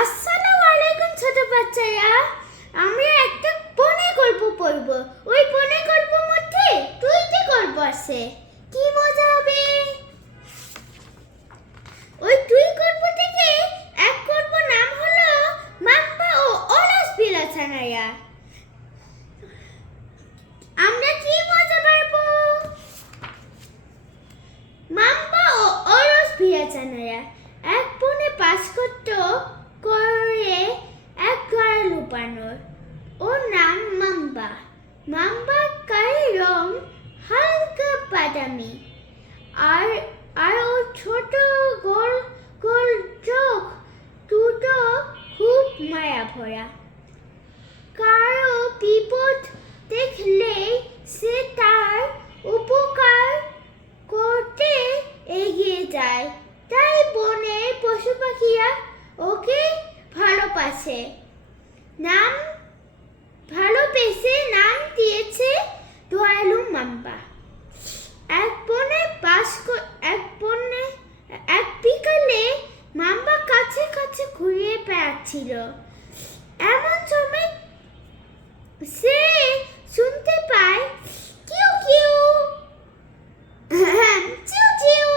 আসসালামু আলাইকুম ছোট বাচ্চারা, আমরা একটা বনের গল্প পড়ব। ওই বনের গল্পের মধ্যে দুইটি গল্প আছে, কি মজা হবে। ওই দুই গল্প থেকে এক গল্প নাম হলো মাম্বা ও অলস বিড়ালছানারা। আমরা কি মজা পাবো। মাম্বা ও অলস বিড়ালছানারা এক বনে বাস করত করে এক গাঢ় বানর। ওর নাম মাম্বা। মাম্বার গায়ের রং হালকা বাদামি, আর আর ওর ছোট গোল গোল চোখ দুটো খুব মায়া ভরা। কারো বিপদ দেখলেই সে তার উপকার করতে এগিয়ে যায়। তাই বনের পশু পাখিরা ওকে ভালোবেসে নাম দিয়েছে দয়ালু মাম্বা। এক বিকালে মাম্বা কাছে কাছে ঘুরে বেড়াচ্ছিল। এমন সময় সে শুনতে পায় কিউ কিউ চিউ চিউ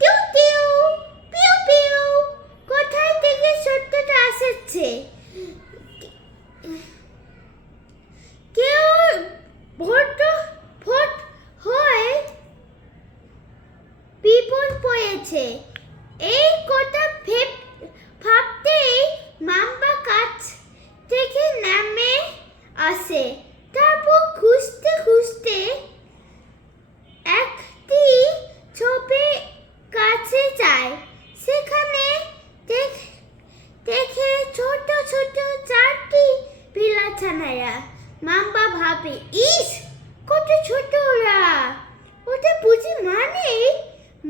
টিউ টিউ পিউ পিউ। কোথায় থেকে শব্দটা আসছে? কেউ ভোট হয়ে বিপদ পড়েছে। এই কথা ভাবতেই মাম্বা কাছ থেকে নামে আসে। তারপর খুঁজতে খুঁজতে একটি ঝোপের কাছে যায়। সেখানে দেখে ছোট ছোট চারটি বিড়ালছানারা। মাম্বা ভাবে, ইস কত ছোট ওরা, ওদের বুঝি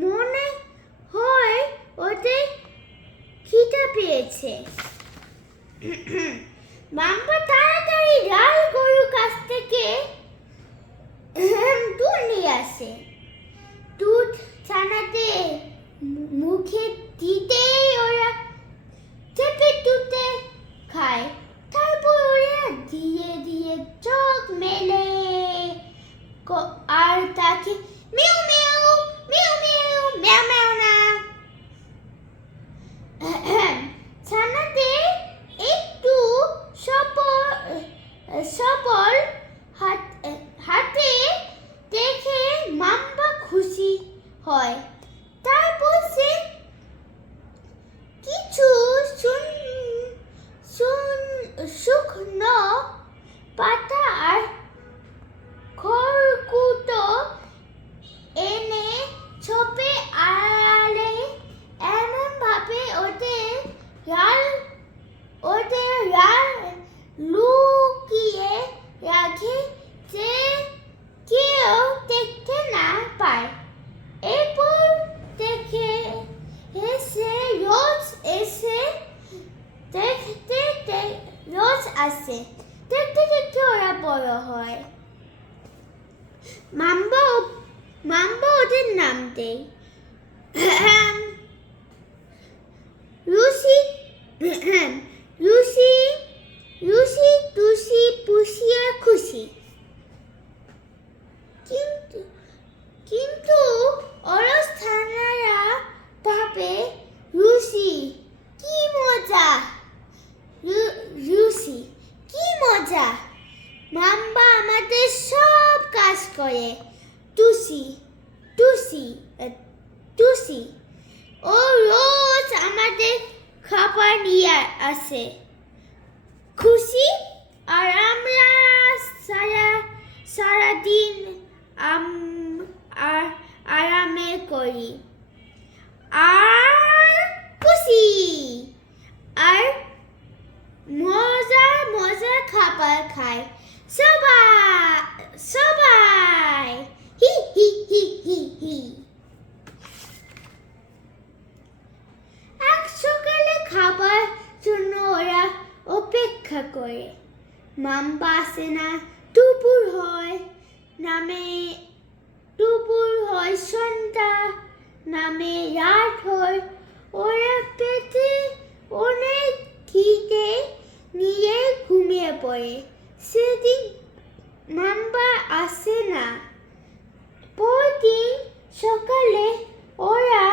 মনে হয় ওদের খিদে পেয়েছে। মাম্বা তাড়াতাড়ি লাল গরুর কাছ থেকে দুধ নিয়ে আসে। দুধ ছানাতে মুখে দিতেই ওরা চেপে চুপে খায়। তারপর ওরা ধীরে ধীরে চোখ মেলে আর তাকে মিউ মিউ মিউ মিউ ম্যাও ম্যাও না। ছানাদের একটু সবল হাতে দেখে মাম্বা খুশি হয়। তারপর সে কিছু শুকনো পাতা আর খড়কুটো এনে ছোপে আড়ালে এমন ভাবে ওদের লুকিয়ে রাখে যে কেউ দেখতে না পায়। এরপর রোজ আসে। দেখতে দেখতে ওরা বড় হয়। মাম্বা ওদের নাম দেয় রুসি টুসি পুষি আর খুশি। কিন্তু অলস ছানারা ভাবে, রুসি কি মজা, মাম্বা আমাদের সব কাজ করে। টুসি ও রোজ আমাদের খাবার নিয়ে আসে। খুশি আর আমরা সারাদিন আরামে করি আর খুশি আর মজার খাবার খায় সবাই হি হি হি হি হি। এক সকালে খাবার জন্য ওরা অপেক্ষা করে। মাম্বা আসে না। দুপুর হয়, সন্ধ্যা নামে, রাত হয়। ওরা পেতে করে। সেদিন মাম্বা আসে না। পরদিন সকালে ওরা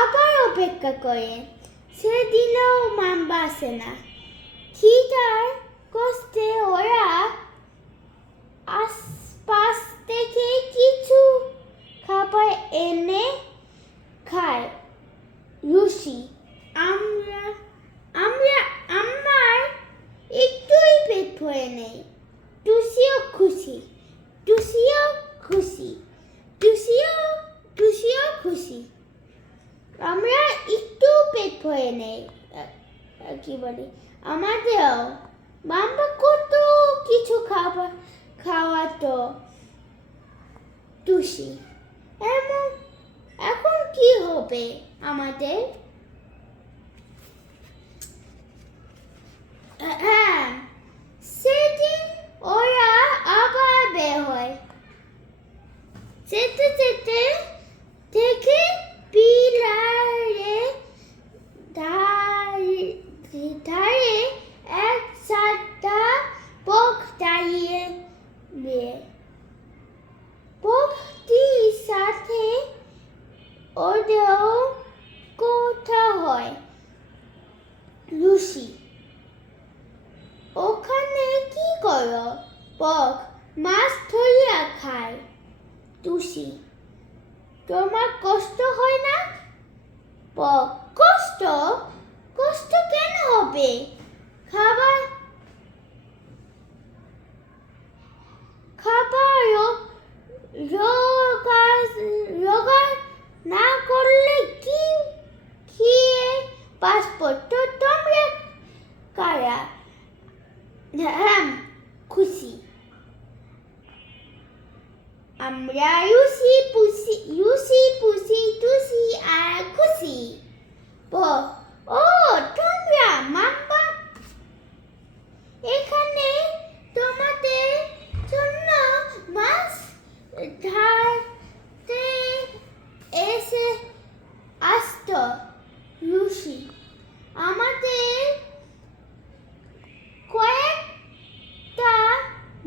আবার অপেক্ষা করে। সেদিনও মাম্বা আসে না। খিদার কষ্টে ওরা আশপাশ থেকে কিছু খাবার এনে খায়। লুসি, আমার একটুই পেট ভরে নেই। টুসিও খুশি, টুসিও খুশি, টুসিও খুশি। আমরা একটু পেট ভরে নেই। কি বলি, আমাদেরও মাম্বা কত কিছু খাওয়াতো টুসি। এখন কি হবে আমাদের? হ্যাঁ, সেদিন ওরা আবার বের হয়। যেতে যেতে দেখে পিলারে ধারে এক সাদা বক দাঁড়িয়ে। বকটির সাথে ওদের কথা হয়। লুসি, ওখানে কি করো? বক, মাছ ধরিয়া খায়। টুসি, তোমার কষ্ট হয় না? বক, কষ্ট কেন হবে? খাবার রোগার না করলে কি খেয়ে বাঁচব? তো তোমরা কারা? খুশি, আমরা লুসি পুসি টুসি আর খুশি। ও, তোমরা মাম্বা, এখানে তোমাদের জন্য মাছ ধরতে আসতো। লুসি, আমাদের কয়েকটা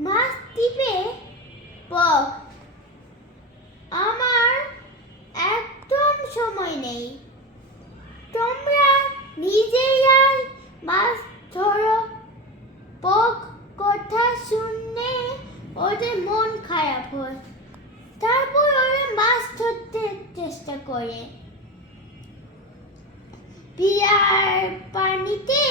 মাছ দিবে? বক, আমার একদম সময় নেই। তোমরা নিজেরাই মাছ ধরো। বক কথা শুনে ওদের মন খারাপ হয়। তারপর ওরা মাছ ধরতে চেষ্টা করে। পিয়ার পানিতে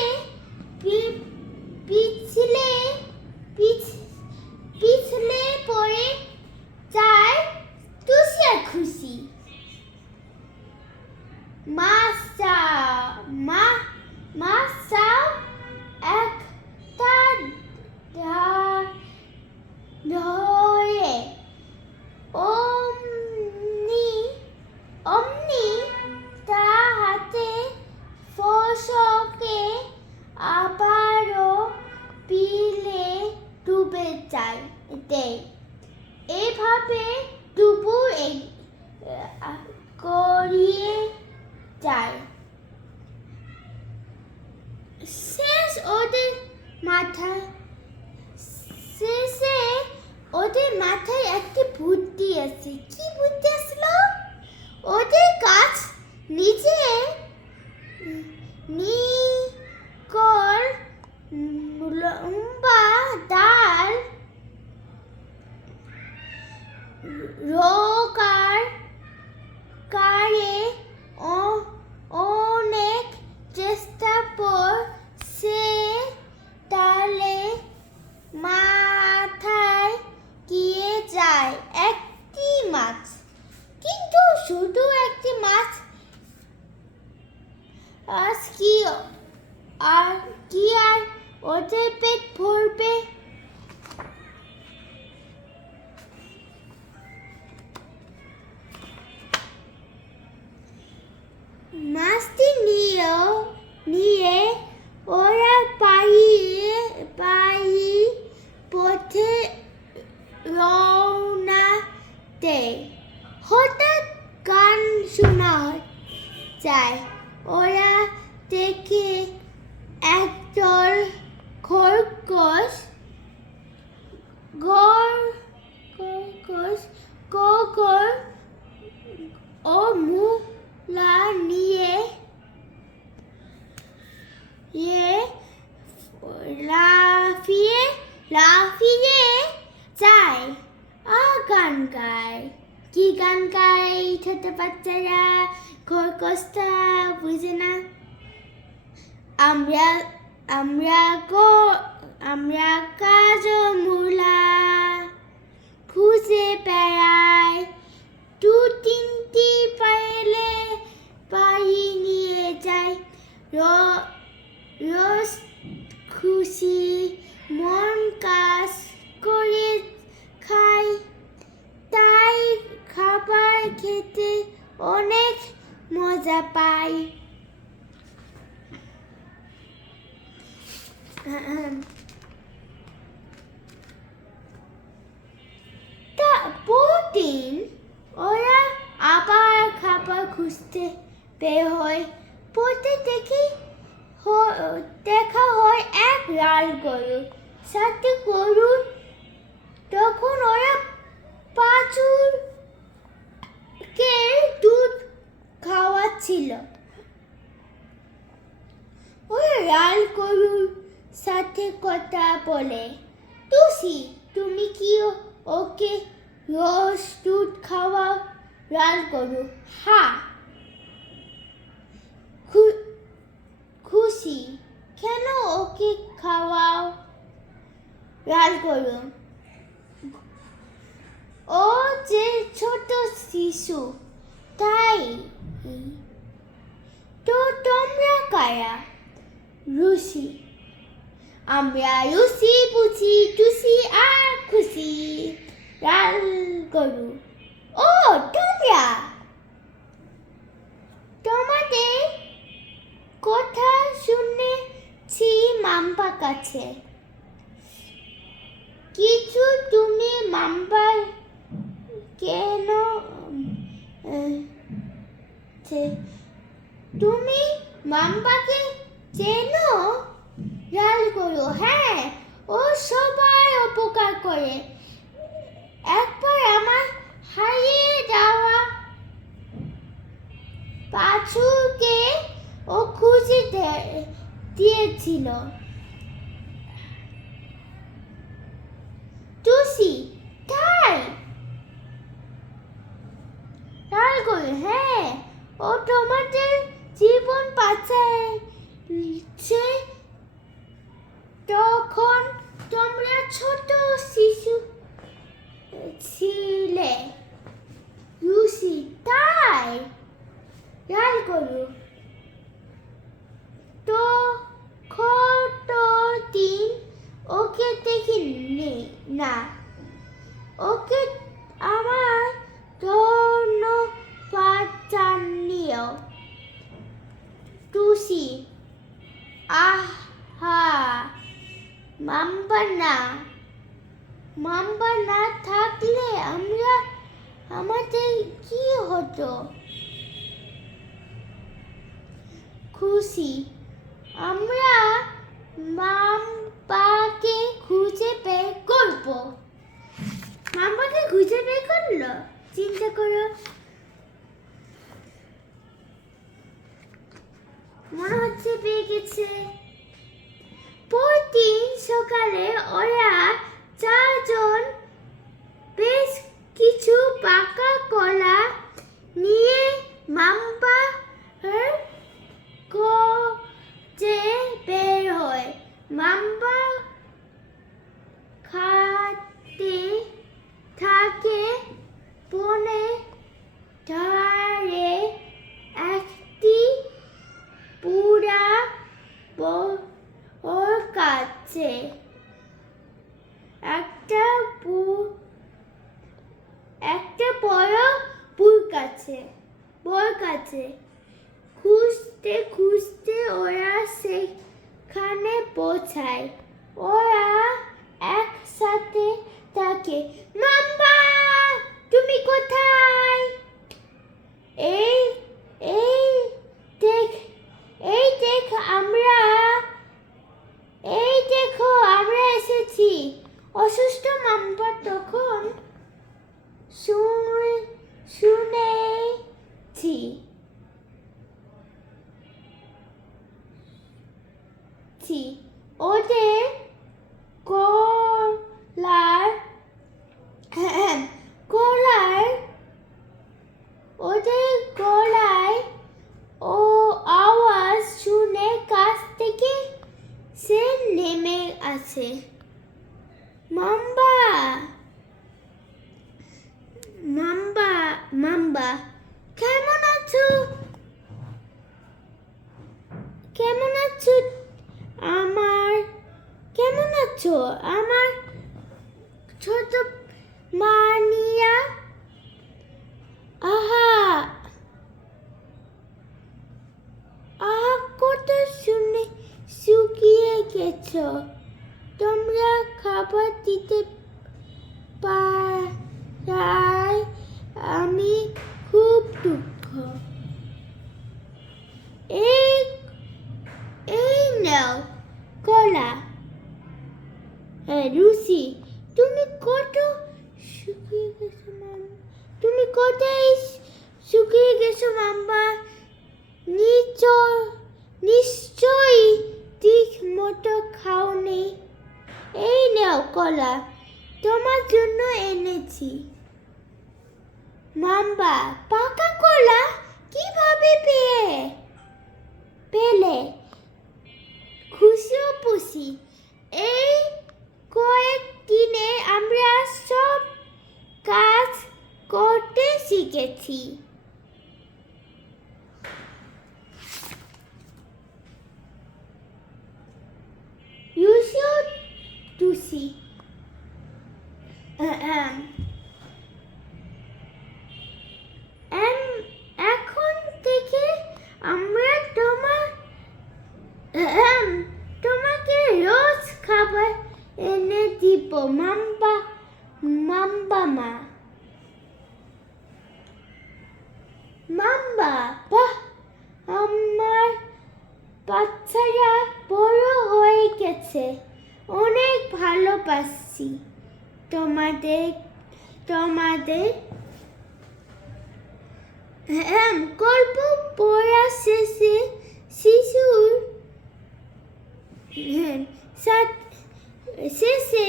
পিছলে পড়ে যায় টুসি আর খুশি। মাছ চাও একটা ধরে। অমনি তা হাতে ফসকে আবারও পিলে ডুবে যায়। এভাবে দুপুর গড়িয়ে যায়। শেষে ওদের মাথায় একটি বুদ্ধি আসে। কি বুদ্ধি আসলো? ওদের গাছ নিচে লম্বা ডাল রোগার কারে অনেক চেষ্টা পর সে ডালে মাথায় গিয়ে যায় একটি মাছ। কিন্তু শুধু একটি মাছ, কি আর ওদের পেট ভরবে? মাছটি নিয়ে ওরা পায়ি পথে রওনা দেয়। হঠাৎ গান শোনা যায়। ওরা দেখে একদল খরগোশ লাফিয়ে যায় আর গান গায়। কি গান গায় ছোট বাচ্চারা? খরগোশটা বুঝে না। আমরা আমরা গো আমরা কাজমূলা খুঁজে বেড়াই, দু তিনটি পাইলে বাড়ি নিয়ে যাই। রোজ খুশি মন কাজ করে খাই, তাই খাবার খেতে অনেক মজা পাই। পরদিন ওরা আবার খাবার খুঁজতে বের হয়। পথে দেখা হয় এক লাল গরুর সাথে গরুর। তখন ওরা বাছুরকে দুধ খাওয়াচ্ছিল। ওরা লাল গরুর সাথে কথা বলে, টুসি তুমি কি ওকে রোজ দুধ খাওয়াও? লাল গরু, হ্যাঁ। খুশি, কেন ওকে খাওয়াও? লাল গরু, ও যে ছোট শিশু, তাই। তো তোমরা কারা? রুসি, আমরা রুসি বুঝি, টুসি আর খুশি। লাল গরু, ও তোমরা, তোমাদের কথা শুনেছি মাম্বার কাছে। কিছু তুমি মাম্বার কেন? তুমি মাম্বাকে চেনো? লাল গরু, হ্যাঁ, ও সবাই উপকার করে। একবার আমার হারিয়ে যাওয়া বাছুরকে ও খুঁজে দিয়েছিল। টুসি, তাই? লাল গরু, হ্যাঁ, ও তোমাদের জীবন বাঁচাচ্ছে তখন তোমরা ছোট শিশু ছিলে। রুসি, তাই? লাল গরু, তো কতদিন ওকে দেখিনি না। ওকে আমার ধন্যবাদ জানিও। টুসি, আহা, মাম্বা না থাকলে আমাদের কি হতো? খুশি, আমরা মাম্বাকে খুঁজে বের করব। মাম্বাকে খুঁজে বের করলো, চিন্তা করো। মনে হচ্ছে পেয়ে গেছে। পরদিন সকালে ওরা চারজন বেশ কিছু পাকা কলা নিয়ে মাম্বার খোঁজে বের হয়। মাম্বা খাতে থাকে বনের ধারে একটি পুরা ওর কাছে একটা বড় বর কাছে খুঁজতে খুঁজতে ওরা সেখানে পৌঁছায়। ওরা একসাথে থাকে। মাম্বা, তুমি কোথায়? এই এই দেখ দেখো আমরা এসেছি। অসুস্থ মাম্বা তখন শুনেছি। ওদের আছে। মাম্বা মাম্বা মাম্বা কেমন আছো? কেমন আছো আমার কেমন আছো আমার ছোট মানিয়া? আহা আহা কত শুনে শুকিয়ে গেছো। তোমরা খাবার দিতে পারায় আমি খুব দুঃখ। এই এই নাও কলা। রুসি তুমি কত শুকিয়ে গেছো মাম্মা? তুমি কোথায় শুকিয়ে গেছো মাম্মা? নিশ্চয়ই ঠিক মতো খাওনি। এই নাও কলা, তোমার জন্য এনেছি। মাম্বা পাকা কলা কিভাবে পেলে? খুশি পুষি এই কয়েকদিনে আমরা সব কাজ করতে শিখেছি। টুসি এখন থেকে আমরা তোমাকে রোজ খাবার এনে দিব মাম্বা মা। মাম্বা বাহ, আমার বাচ্চারা বড় হয়ে গেছে। অনেক ভালোবাসি তোমাদের। গল্প পড়া শেষে শিশুর শেষে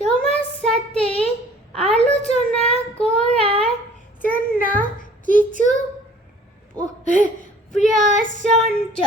তোমার সাথে আলোচনা করার জন্য কিছু প্রশ্ন